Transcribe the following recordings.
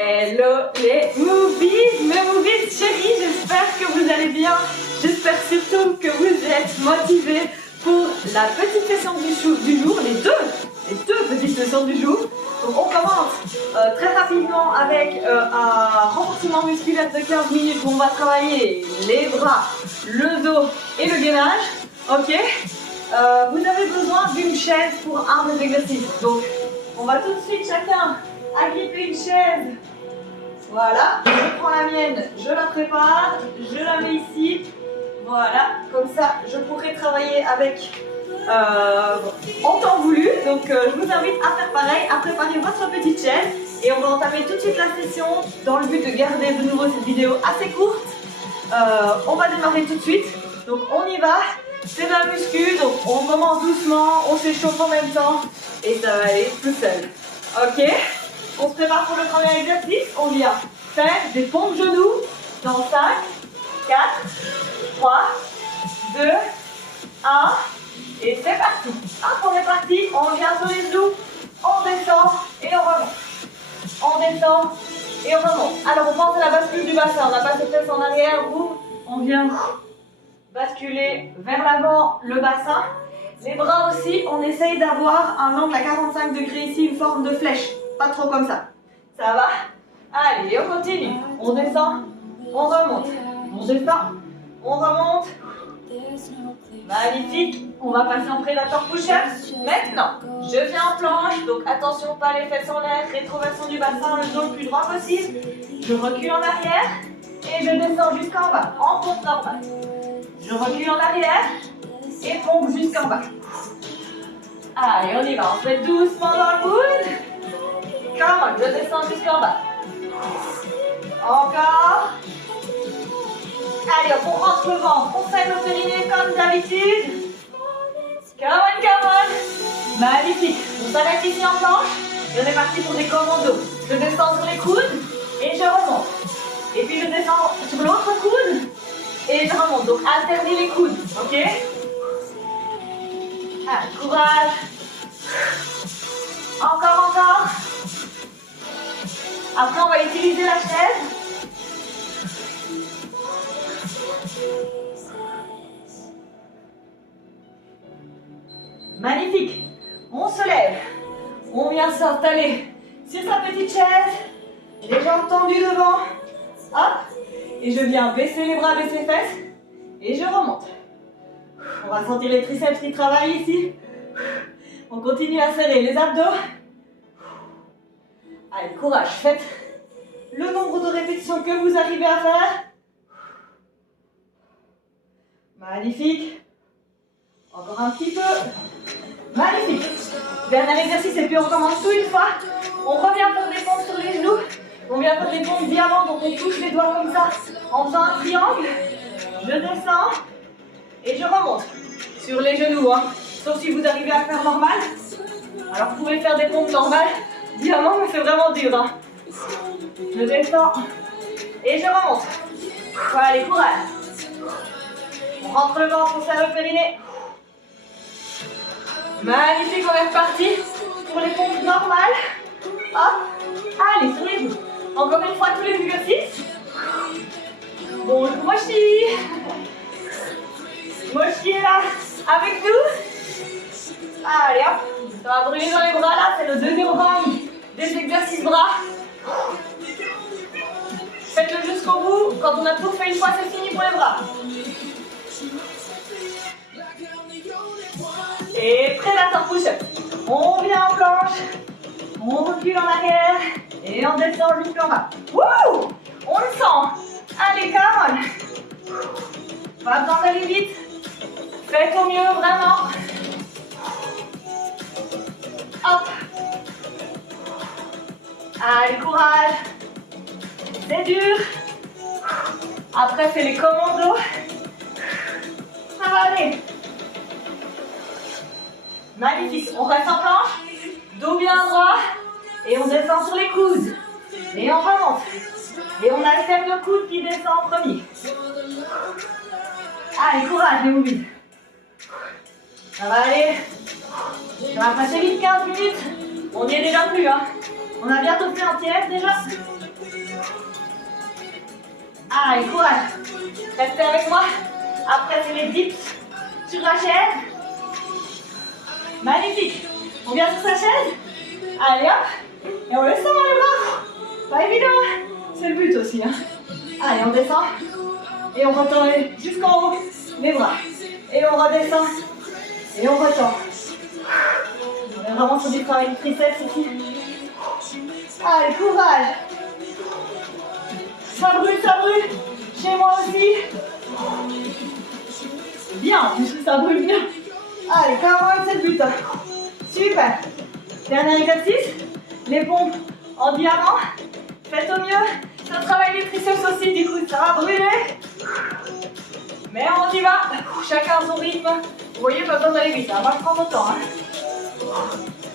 Hello les movies, mes movies chéris, j'espère que vous allez bien. J'espère surtout que vous êtes motivés pour la petite session du jour, les deux petites sessions du jour. Donc on commence très rapidement avec un renforcement musculaire de 15 minutes où on va travailler les bras, le dos et le gainage. Ok, vous avez besoin d'une chaise pour un des exercices. Donc on va tout de suite chacun agripper une chaise. Voilà, je prends la mienne, je la prépare, je la mets ici. Voilà, comme ça je pourrai travailler avec en temps voulu. Donc je vous invite à faire pareil, à préparer votre petite chaise. Et on va entamer tout de suite la session dans le but de garder de nouveau cette vidéo assez courte. On va démarrer tout de suite. Donc on y va, c'est de la muscu, donc on commence doucement, on s'échauffe en même temps et ça va aller tout seul. Ok, on se prépare pour le premier exercice. On vient faire des pompes genoux dans 5, 4, 3, 2, 1 et c'est parti. Hop, on est parti, on vient sur les genoux, on descend et on remonte. On descend et on remonte. Alors on pense à la bascule du bassin, on n'a pas ses fesses en arrière, boum, on vient basculer vers l'avant le bassin. Les bras aussi, on essaye d'avoir un angle à 45 degrés ici, une forme de flèche. Pas trop comme ça. Ça va? Allez, on continue. On descend, on remonte. On descend, on remonte. Magnifique. On va passer en prédateur push-up. Maintenant, je viens en planche. Donc attention, pas les fesses en l'air. Rétroversion du bassin, le dos le plus droit possible. Je recule en arrière. Et je descends jusqu'en bas. En pompe normale. Je recule en arrière. Et pompe jusqu'en bas. Allez, on y va. On se met doucement dans le mood. Come on, je descends jusqu'en bas. Encore. Allez, hop, on rentre le ventre. On fait le périnée comme d'habitude. Come on, come on. Magnifique. On s'arrête ici en planche. Et on est parti pour des commandos. Je descends sur les coudes et je remonte. Et puis je descends sur l'autre coude et je remonte. Donc alternez les coudes, ok? Allez, courage. Encore. Après, on va utiliser la chaise. Magnifique. On se lève. On vient s'installer sur sa petite chaise. Les jambes tendues devant. Hop. Et je viens baisser les bras, baisser les fesses. Et je remonte. On va sentir les triceps qui travaillent ici. On continue à serrer les abdos. Allez, courage, faites le nombre de répétitions que vous arrivez à faire. Magnifique. Encore un petit peu. Magnifique. Dernier exercice et puis on recommence tout une fois. On revient faire des pompes sur les genoux. On vient faire des pompes diamant, donc on touche les doigts comme ça en faisant un triangle. Je descends et je remonte sur les genoux, hein. Sauf si vous arrivez à faire normal. Alors vous pouvez faire des pompes normales. Diamant, mais c'est vraiment dur, hein. Je descends et je remonte. Voilà, allez, courage. On rentre le ventre, on serre le périnée. Magnifique, on est reparti pour les pompes normales. Hop, allez, sur les genoux. Encore une fois, tous les exercices. Bonjour, Mochi. Mochi est là avec nous. Allez, hop, ça va brûler dans les bras là, c'est le deuxième round des exercices bras. Faites-le jusqu'au bout. Quand on a tout fait une fois, c'est fini pour les bras. Et prédateur push-up. On vient en planche. On recule en arrière. Et on descend jusqu'en bas. Wouh! On le sent. Allez, come on. Pas besoin d'aller vite. Faites au mieux, vraiment. Hop. Allez, courage. C'est dur. Après, c'est les commandos. Ça va aller. Magnifique. On reste en planche. Dos bien droit. Et on descend sur les coudes. Et on remonte. Et on alterne le coude qui descend en premier. Allez, courage, les movies. Ça va aller. Ça va passer vite 15 minutes. On n'y est déjà plus, hein. On a bientôt fait un TF déjà. Allez, courage. Restez avec moi. Après, c'est les dips sur la chaise. Magnifique. On vient sur sa chaise. Allez, hop. Et on descend dans les bras. Pas évident. C'est le but aussi. Hein. Allez, on descend. Et on retourne jusqu'en haut. Les bras. Et on redescend. Et on retourne. On est vraiment sur du travail de triceps ici. Allez, courage. Ça brûle, ça brûle. Chez moi aussi. Bien, en plus ça brûle bien. Allez, comment c'est le but. Super. Dernier exercice. Les pompes en diamant. Faites au mieux. Ça travaille les triceps aussi, du coup ça va brûler. Mais on y va. Chacun son rythme. Vous voyez, pas besoin d'aller vite. On va prendre le temps. Hein.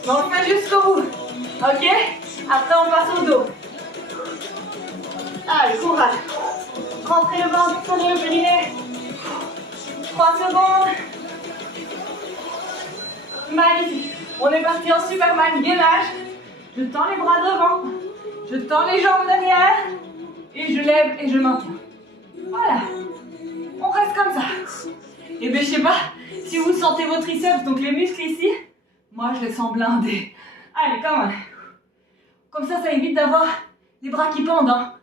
Mais on le fait jusqu'au bout. Ok. Après on passe au dos. Allez, courage. Rentrez le ventre, tournez le périnée. 3 secondes. Magnifique. On est parti en Superman gainage. Je tends les bras devant. Je tends les jambes derrière. Et je lève et je maintiens. Voilà. On reste comme ça. Et bien, je sais pas si vous sentez vos triceps, donc les muscles ici. Moi, je les sens blindés. Allez, come on. Comme ça évite d'avoir les bras qui pendent. Hein.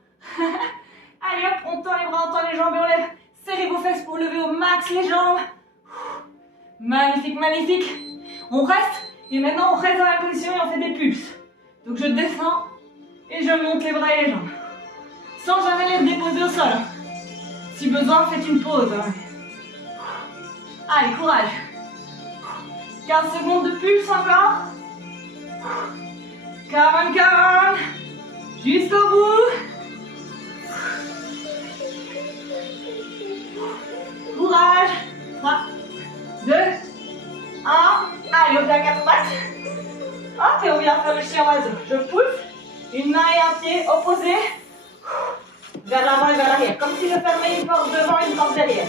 Allez hop, on tend les bras, on tend les jambes et on lève. Serrez vos fesses pour lever au max les jambes. Magnifique, magnifique. On reste et maintenant on reste dans la position et on fait des pulses. Donc je descends et je monte les bras et les jambes. Sans jamais les déposer au sol. Si besoin, faites une pause. Allez, courage. 15 secondes de pulse encore. Come on. Jusqu'au bout. Courage. 3, 2, 1. Allez, on vient à 4 pattes. Hop, et on vient faire le chien oiseau. Je pousse. Une main et un pied opposés. Vers l'avant et vers l'arrière. Comme si je fermais une porte devant et une porte derrière.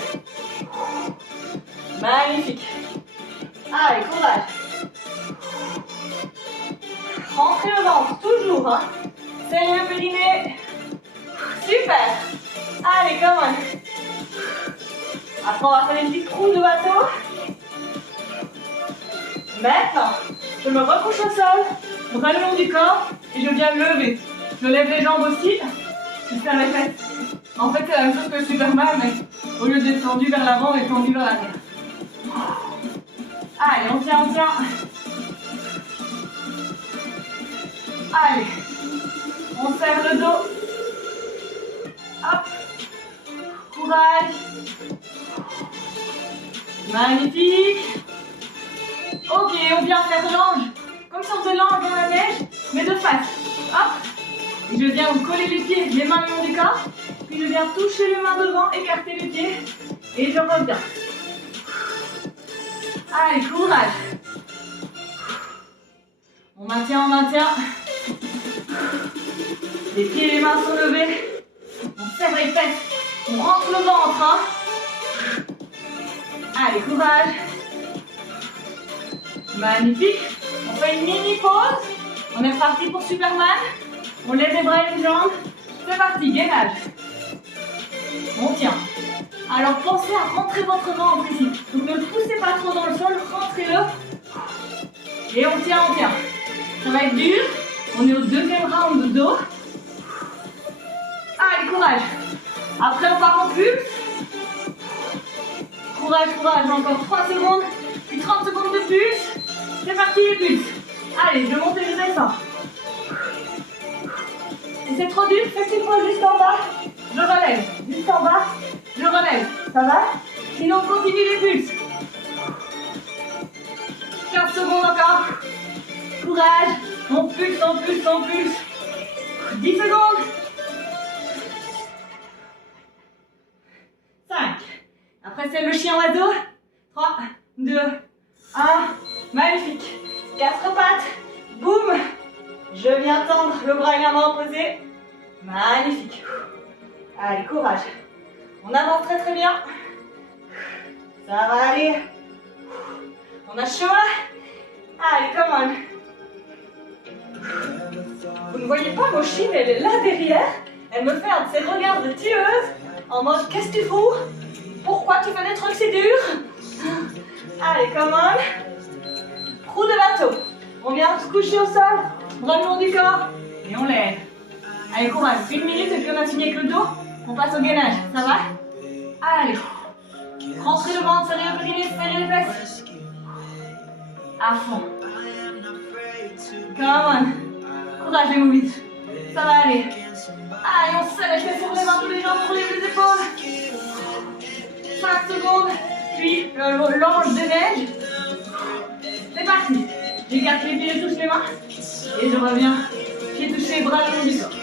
Magnifique. Allez, courage. Rentrez le ventre, toujours. Hein. Serrez le périnée. Super. Allez, come on. Après, on va faire une petite roue de bateau. Maintenant, je me recouche au sol, bras le long du corps, et je viens me lever. Je lève les jambes aussi, je serre les fesses. En fait, c'est la même chose que le Superman, mais au lieu d'être tendu vers l'avant, on est tendu vers l'arrière. Allez, on tient. Allez, on serre le dos. Hop, courage. Magnifique. Ok, on vient faire l'ange. Comme si on faisait l'ange dans la neige, mais de face. Hop. Et je viens me coller les pieds, les mains le long du corps. Puis je viens toucher les mains devant, écarter les pieds. Et je reviens. Allez, courage. On maintient. Les pieds et les mains sont levés. On serre les fesses. On rentre le ventre. Hein. Allez, courage. Magnifique. On fait une mini pause. On est parti pour Superman. On lève les bras et les jambes. C'est parti, gainage. On tient. Alors pensez à rentrer votre ventre ici. Donc ne le poussez pas trop dans le sol, rentrez-le. Et on tient. Ça va être dur. On est au deuxième round de dos. Allez, courage. Après on part en pulse. Courage, encore 3 secondes. Puis 30 secondes de pulse. C'est parti les pulses. Allez, je monte et je descends. Si c'est trop dur, faites une pause juste en bas. Je relève. Juste en bas, je relève. Ça va? Sinon, on continue les pulses. 15 secondes encore. Courage. On pulse. 10 secondes. 5. Après, c'est le chien oiseau. 3, 2, 1. Magnifique. 4 pattes. Boum. Je viens tendre le bras et la main opposée. Magnifique. Allez, courage. On avance très bien. Ça va aller. On a chaud là. Allez, come on. Vous ne voyez pas Moshi, mais elle est là derrière. Elle me fait un de ces regards de tueuse en mode qu'est-ce que tu fous? Pourquoi tu fais des trucs si durs? Allez, come on. Roue de bateau. On vient se coucher au sol, bras le long du corps et on lève. Allez, courage. 1 minute et puis on a fini avec le dos. On passe au gainage. Ça va? Allez. Rentrez le ventre, serrez le périnée, serrez les fesses. À fond. Come on. Courage les movies. Ça va aller. Allez, on serre les fesses sur les mains, tous les jambes, on relève les épaules. 5 secondes. Puis l'ange de neige. C'est parti. J'écarte les pieds, je touche les mains. Et je reviens. Pieds touchés, bras le long du corps.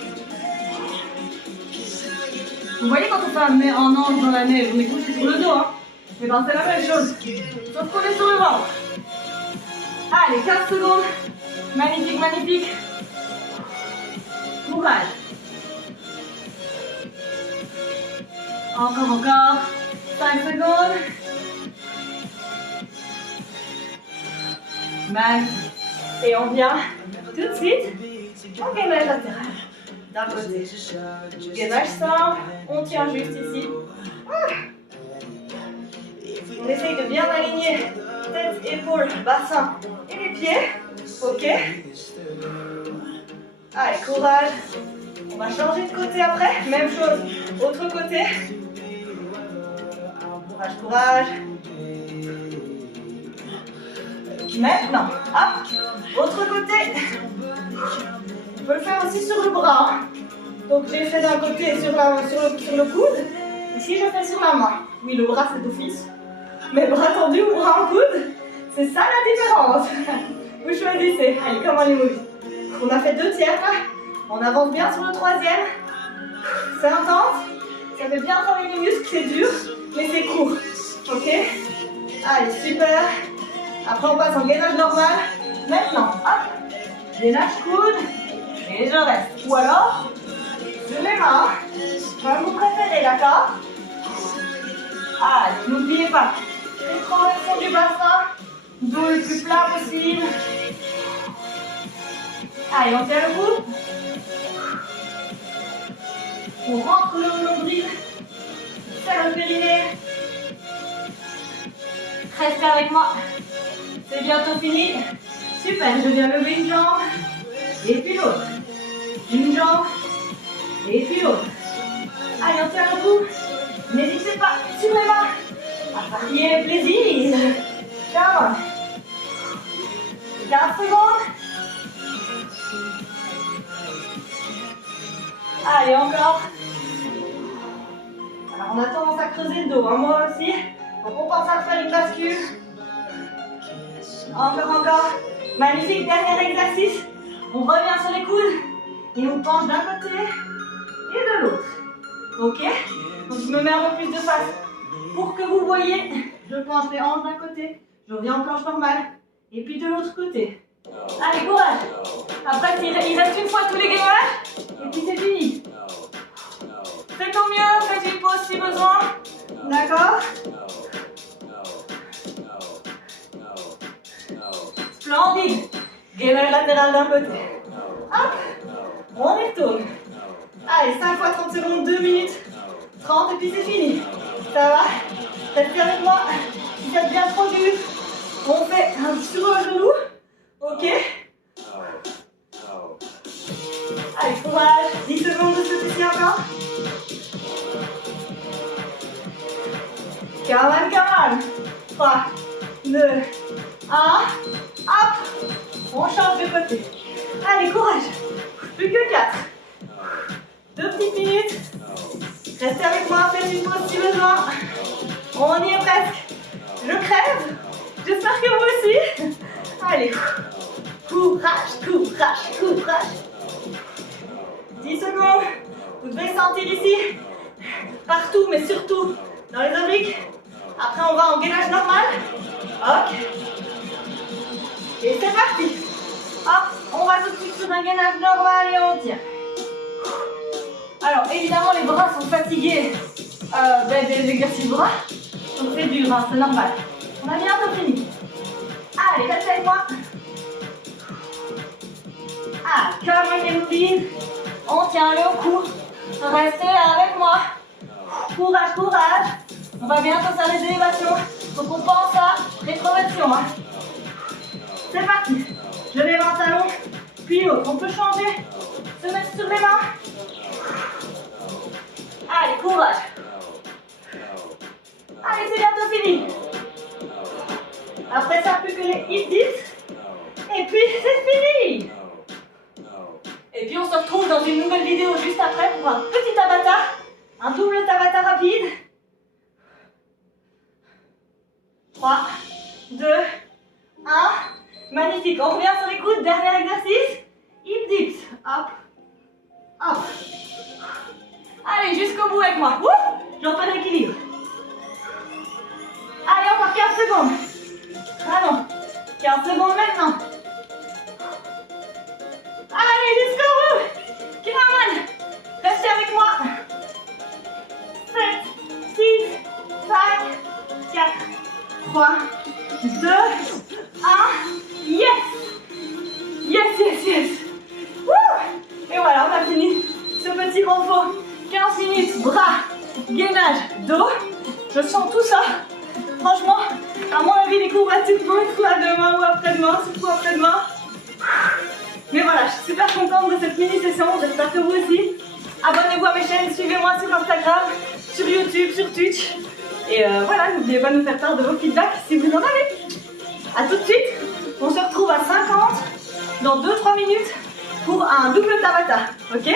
Vous voyez quand on fait un ange dans la neige, on est couché sur le dos, hein? Et ben c'est la même chose. Sauf qu'on est sur le ventre. Allez, 15 secondes. Magnifique, magnifique. Courage. Encore. 5 secondes. Magnifique. Et on vient tout de suite en gainage latéral. D'un côté. Gainage simple. On tient juste ici. On essaye de bien aligner tête, épaules, bassin et les pieds. Ok. Allez, courage. On va changer de côté après. Même chose. Autre côté. Courage. Maintenant, hop. Autre côté. On peut le faire aussi sur le bras. Donc j'ai fait d'un côté sur le coude. Ici je fais sur la main. Oui, le bras c'est d'office. Mais bras tendu ou bras en coude, c'est ça la différence. Vous choisissez. Allez, comment les moves. On a fait 2 tiers là. On avance bien sur le 3e. C'est intense. Ça fait bien travailler les muscles, c'est dur, mais c'est court. Ok? Allez, super. Après on passe en gainage normal. Maintenant, hop. Gainage coude. Et je reste. Ou alors, je les mains. Comme vous préférez, d'accord? Allez, n'oubliez pas. Rétroversion du bassin. Dos le plus plat possible. Allez, on tient le bout. On rentre le nombril. Serre le périnée. Restez avec moi. C'est bientôt fini. Super, je viens lever une jambe. Et puis l'autre. Une jambe. Et puis l'autre. Allez, on tient le bout. N'hésitez pas sur les mains à varier le plaisir. Come on. 15 secondes. Allez, encore. Alors, on a tendance à creuser le dos, hein, moi aussi. Donc, on pense à faire une bascule. Encore. Magnifique, dernier exercice. On revient sur les coudes. Et on penche d'un côté et de l'autre. Ok? Donc, je me mets un peu plus de face. Pour que vous voyez, je penche les hanches d'un côté. Je reviens en planche normale. Et puis de l'autre côté. Allez, courage. Après, il reste une fois tous les gainages. Et puis c'est fini. Faites au mieux, faites une pause si besoin. D'accord? Splendide. Gainage latéral d'un côté. Hop. On y retourne. Allez, 5 fois 30 secondes, 2 minutes 30 et puis c'est fini. Ça va? Restez avec moi. Si ça devient trop dur, on fait un petit sur le genou. Ok? Allez, courage. 10 secondes de ce petit encore. Come on. 3, 2, 1. Hop. On change de côté. Allez, courage. Plus que 4. 2 petites minutes. Restez avec moi, faites une pause si besoin. On y est presque. Je crève. J'espère que vous aussi. Allez. Courage. 10 secondes. Vous devez sentir ici. Partout, mais surtout dans les obliques. Après, on va en gainage normal. Ok. Et c'est parti. Hop, on va tout de suite sur un gainage normal et on tient. Alors, évidemment, les bras sont fatigués des exercices bras. Donc c'est dur, hein, c'est normal. On a bientôt fini. Allez, restez avec moi. Ah, comme on est mobile. On tient le cou. Restez avec moi. Courage, courage. On va bientôt faire les élévations. Faut qu'on pense à rétroversion. Hein. C'est parti. Je lève un talon, puis l'autre. On peut changer. Se mettre sur les mains. Allez, courage. Allez, c'est bientôt fini. Après ça, plus que les hip dips. Et puis, c'est fini. Et puis, on se retrouve dans une nouvelle vidéo juste après pour un petit Tabata. Un double Tabata rapide. 3, 2, 1. Magnifique. On revient sur les coudes. Dernier exercice. Hip dips. Hop. Hop. Allez, jusqu'au bout avec moi. J'en fais l'équilibre. Allez, encore 15 secondes. Ah non. 15 secondes maintenant. Allez, jusqu'au bout. Come on. Restez avec moi. 7, 6, 5, 4, 3, 2, 1. Yes. Yes, yes, yes. Wouh. Et voilà, on a fini ce petit renfort. 15 minutes, bras, gainage, dos. Je sens tout ça. Franchement, à mon avis, les courbatures vont être là demain ou après-demain, surtout après-demain. Mais voilà, je suis super contente de cette mini-session. J'espère que vous aussi. Abonnez-vous à mes chaînes, suivez-moi sur Instagram, sur YouTube, sur Twitch. Et voilà, n'oubliez pas de nous faire part de vos feedbacks si vous en avez. A tout de suite. On se retrouve à 50 dans 2-3 minutes pour un double Tabata. Ok ?